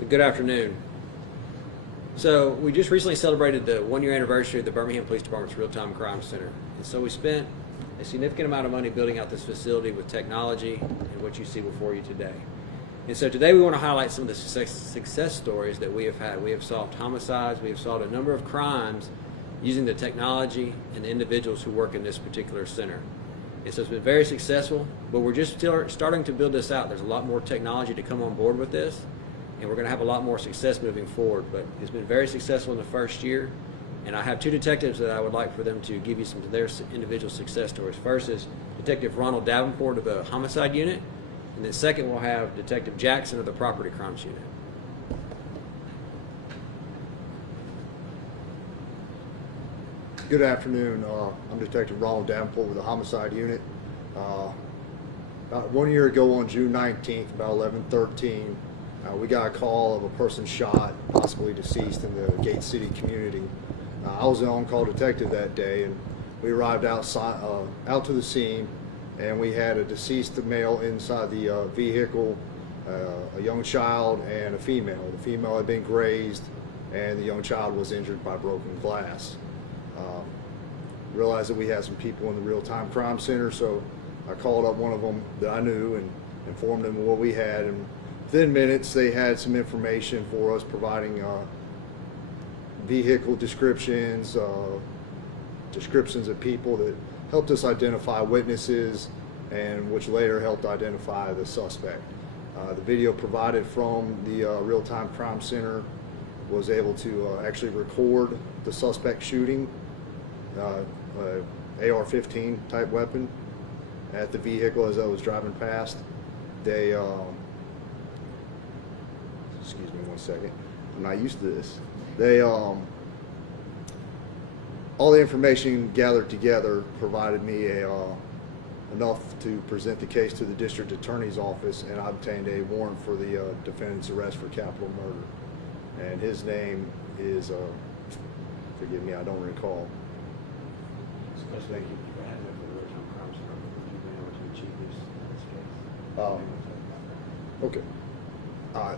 So good afternoon. So we just recently celebrated the 1-year anniversary of the Birmingham Police Department's Real-Time Crime Center. And so we spent a significant amount of money building out this facility with technology and what you see before you today. And so today we want to highlight some of the success stories that we have had. We have solved homicides, we have solved a number of crimes using the technology and the individuals who work in this particular center. And so it's been very successful, but we're just still starting to build this out. There's a lot more technology to come on board with this, and we're going to have a lot more success moving forward. But it's been very successful in the first year, and I have two detectives that I would like for them to give you some of their individual success stories. First is Detective Ronald Davenport of the Homicide Unit, and then second we'll have Detective Jackson of the Property Crimes Unit. Good afternoon. I'm Detective Ronald Davenport with the Homicide Unit. About 1 year ago on June 19th, about 11:13, we got a call of a person shot, possibly deceased in the Gate City community. I was the on-call detective that day, and we arrived out to the scene, and we had a deceased male inside the vehicle, a young child, and a female. The female had been grazed, and the young child was injured by broken glass. Realized that we had some people in the Real-Time Crime Center, so I called up one of them that I knew and informed them of what we had, and within minutes they had some information for us, providing vehicle descriptions, descriptions of people that helped us identify witnesses, and which later helped identify the suspect. The video provided from the Real-Time Crime Center was able to actually record the suspect shooting AR-15 type weapon at the vehicle as I was driving past. They, excuse me one second, I'm not used to this. They, all the information gathered together provided me enough to present the case to the district attorney's office, and I obtained a warrant for the defendant's arrest for capital murder. And his name is, forgive me, I don't recall. Thank you for having me for the Real-Time Crime Center. You've been able to achieve this in this case. Okay.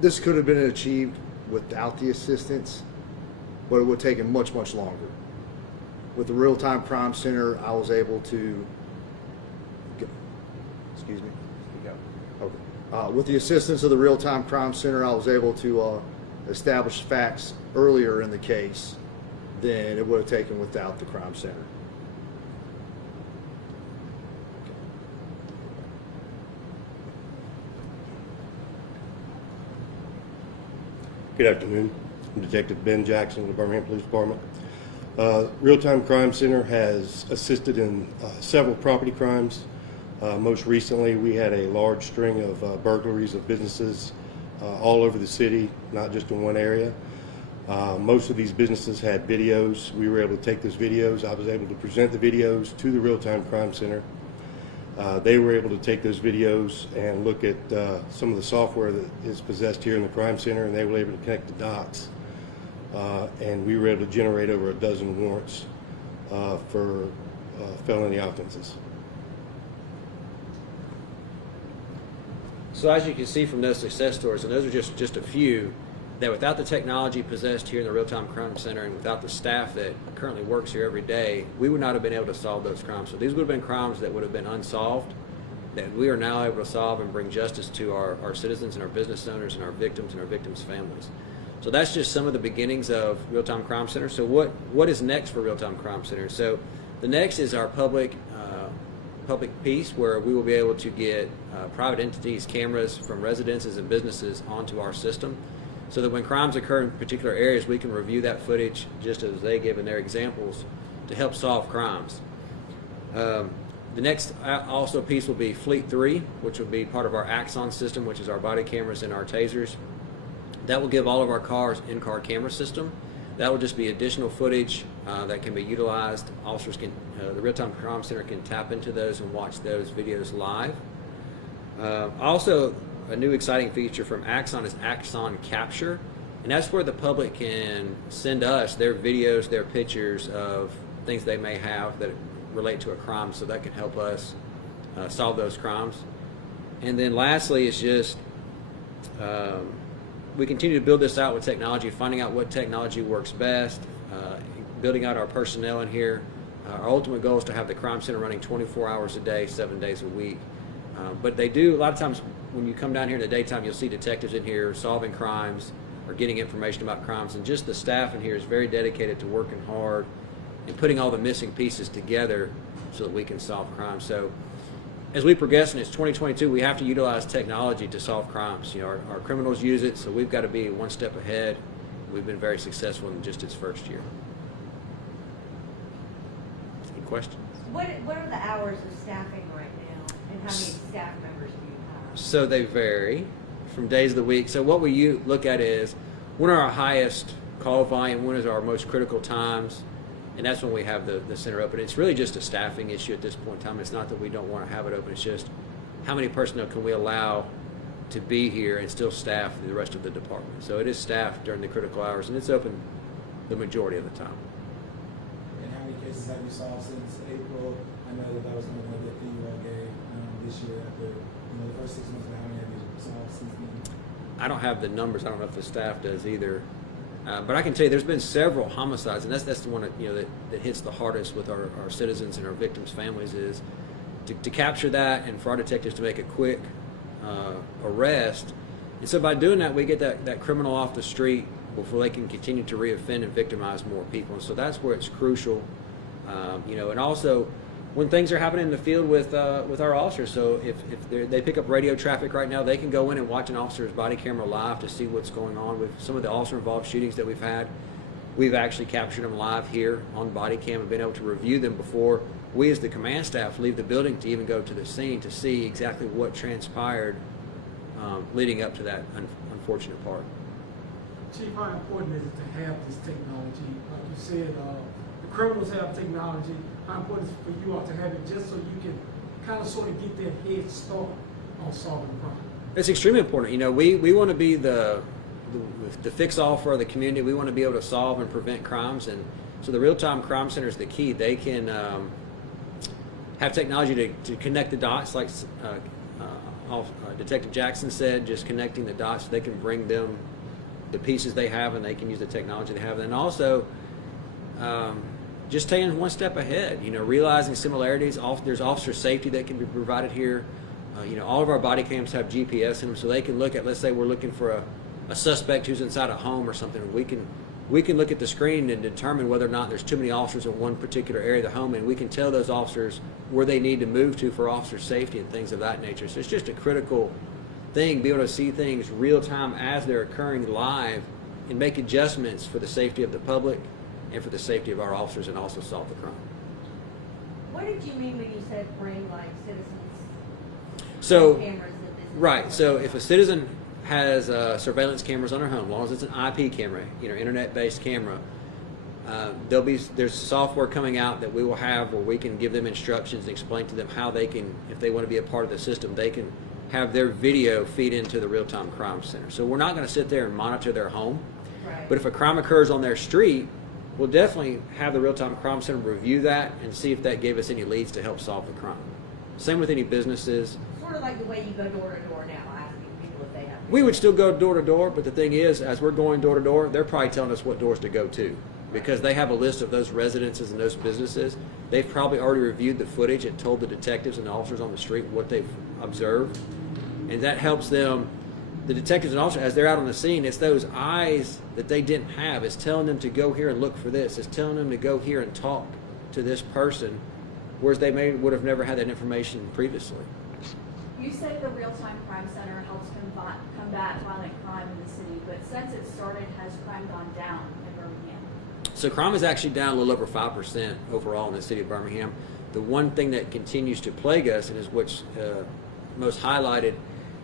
This could have been achieved without the assistance, but it would have taken much, much longer. With the Real-Time Crime Center, I was able to, excuse me? Okay. With the assistance of the Real-Time Crime Center, I was able to establish facts earlier in the case than it would have taken without the crime center. Good afternoon. I'm Detective Ben Jackson of the Birmingham Police Department. Real-Time Crime Center has assisted in several property crimes. Most recently, we had a large string of burglaries of businesses all over the city, not just in one area. Most of these businesses had videos. We were able to take those videos. I was able to present the videos to the Real-Time Crime Center. They were able to take those videos and look at some of the software that is possessed here in the crime center, and they were able to connect the dots. And we were able to generate over a dozen warrants for felony offenses. So as you can see from those success stories, and those are just a few, that without the technology possessed here in the Real-Time Crime Center and without the staff that currently works here every day, we would not have been able to solve those crimes. So these would have been crimes that would have been unsolved, that we are now able to solve and bring justice to our citizens and our business owners and our victims' families. So that's just some of the beginnings of Real-Time Crime Center. So what is next for Real-Time Crime Center? So the next is our public piece, where we will be able to get private entities, cameras from residences and businesses onto our system, so that when crimes occur in particular areas, we can review that footage just as they give in their examples to help solve crimes. The next also piece will be Fleet 3, which will be part of our Axon system, which is our body cameras and our tasers. That will give all of our cars in-car camera system. That will just be additional footage that can be utilized. Officers can, the Real-Time Crime Center can tap into those and watch those videos live. Also, a new exciting feature from Axon is Axon Capture, and that's where the public can send us their videos, their pictures of things they may have that relate to a crime, so that can help us solve those crimes. And then lastly is just we continue to build this out with technology, finding out what technology works best, building out our personnel in here. Our ultimate goal is to have the crime center running 24 hours a day, 7 days a week. But they do, a lot of times when you come down here in the daytime, you'll see detectives in here solving crimes or getting information about crimes. And just the staff in here is very dedicated to working hard and putting all the missing pieces together so that we can solve crimes. So as we progress, and it's 2022, we have to utilize technology to solve crimes. You know, our criminals use it, so we've got to be one step ahead. We've been very successful in just its first year. Any questions? What are the hours of staffing right now, and how many staff members do you have? So they vary from days of the week. So what we look at is when are our highest call volume, when is our most critical times, and that's when we have the center open. It's really just a staffing issue at this point in time. It's not that we don't want to have it open. It's just how many personnel can we allow to be here and still staff the rest of the department. So it is staffed during the critical hours, and it's open the majority of the time. And how many cases have you solved since April? I know that was one of the things you all gave this year after the first 6 months. But how many have you solved since then? I don't have the numbers. I don't know if the staff does either. But I can tell you there's been several homicides, and that's the one that hits the hardest with our citizens and our victims' families is to capture that and for our detectives to make a quick arrest. And so by doing that, we get that criminal off the street before they can continue to reoffend and victimize more people. And so that's where it's crucial. And also when things are happening in the field with our officers. So if they pick up radio traffic right now, they can go in and watch an officer's body camera live to see what's going on. With some of the officer-involved shootings that we've had, we've actually captured them live here on body cam and been able to review them before we as the command staff leave the building to even go to the scene to see exactly what transpired leading up to that unfortunate part. Chief, how important is it to have this technology? Like you said, the criminals have technology. How important is it for you all to have it just so you can kind of sort of get that head start on solving crime? It's extremely important. You know, we want to be the fix-all for the community. We want to be able to solve and prevent crimes, and so the real-time crime center is the key. They can have technology to connect the dots, like Detective Jackson said, just connecting the dots so they can bring them the pieces they have and they can use the technology they have. And also just staying one step ahead, realizing similarities. There's officer safety that can be provided here. All of our body cams have GPS in them, so they can look at, let's say we're looking for a suspect who's inside a home or something. We can look at the screen and determine whether or not there's too many officers in one particular area of the home, and we can tell those officers where they need to move to for officer safety and things of that nature. So it's just a critical thing, be able to see things real time as they're occurring live and make adjustments for the safety of the public and for the safety of our officers, and also solve the crime. What did you mean when you said bring like citizens So, cameras that this is right. So if a citizen has surveillance cameras on their home, as long as it's an IP camera, internet-based camera, there's software coming out that we will have where we can give them instructions and explain to them how they can, if they want to be a part of the system, they can have their video feed into the real-time crime center. So we're not going to sit there and monitor their home, Right. but if a crime occurs on their street, we'll definitely have the real-time crime center review that and see if that gave us any leads to help solve the crime. Same with any businesses. Sort of like the way you go door to door now, asking people if they have. We would still go door to door, but the thing is, as we're going door to door, they're probably telling us what doors to go to because they have a list of those residences and those businesses. They've probably already reviewed the footage and told the detectives and the officers on the street what they've observed, and that helps them. The detectives and officers, as they're out on the scene, it's those eyes that they didn't have. It's telling them to go here and look for this. It's telling them to go here and talk to this person, whereas they would have never had that information previously. You say the Real-Time Crime Center helps combat violent crime in the city, but since it started, has crime gone down in Birmingham? So crime is actually down a little over 5% overall in the city of Birmingham. The one thing that continues to plague us, and is what's most highlighted,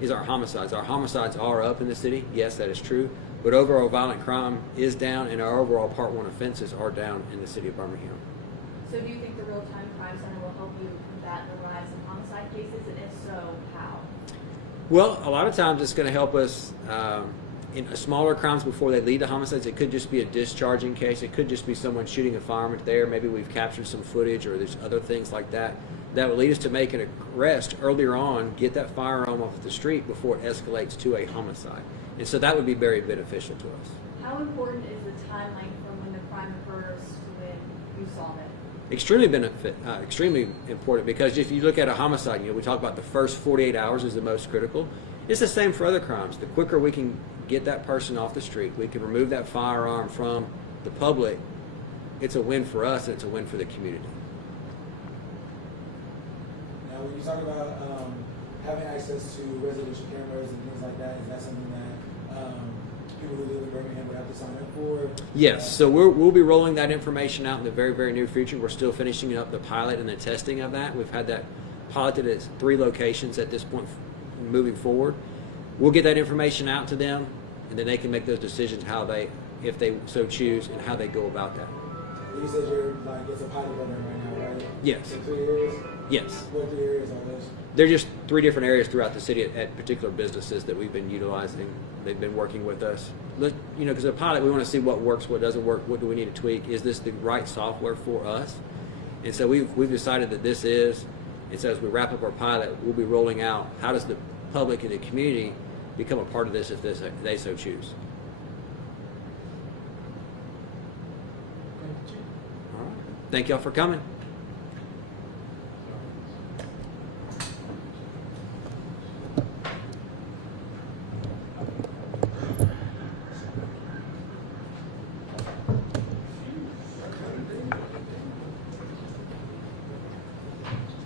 is our homicides. Our homicides are up in the city. Yes, that is true. But overall violent crime is down, and our overall Part 1 offenses are down in the city of Birmingham. So do you think the Real-Time Crime Center will help you combat the rise in homicide cases, and if so, how? Well, a lot of times it's going to help us in smaller crimes before they lead to homicides. It could just be a discharging case. It could just be someone shooting a firearm there. Maybe we've captured some footage, or there's other things like that that would lead us to make an arrest earlier on, get that firearm off the street before it escalates to a homicide. And so that would be very beneficial to us. How important is the time length from when the crime occurs to when you solve it? Extremely important, because if you look at a homicide, we talk about the first 48 hours is the most critical. It's the same for other crimes. The quicker we can get that person off the street, we can remove that firearm from the public, it's a win for us and it's a win for the community. Now, when you talk about having access to residential cameras and things like that, is that something that people who live in Birmingham would have to sign up for? Yes, so we'll be rolling that information out in the very, very near future. We're still finishing up the pilot and the testing of that. We've had that piloted at 3 locations at this point moving forward. We'll get that information out to them, and then they can make those decisions if they so choose, and how they go about that. You said it's a pilot program right now, right? Yes. In 3 areas? Yes. What 3 areas are those? They're just 3 different areas throughout the city at particular businesses that we've been utilizing. They've been working with us. Because a pilot, we want to see what works, what doesn't work, what do we need to tweak. Is this the right software for us? And so we've decided that this is. And so as we wrap up our pilot, we'll be rolling out how does the public and the community become a part of this if they so choose. Thank you, Chief. All right. Thank y'all for coming.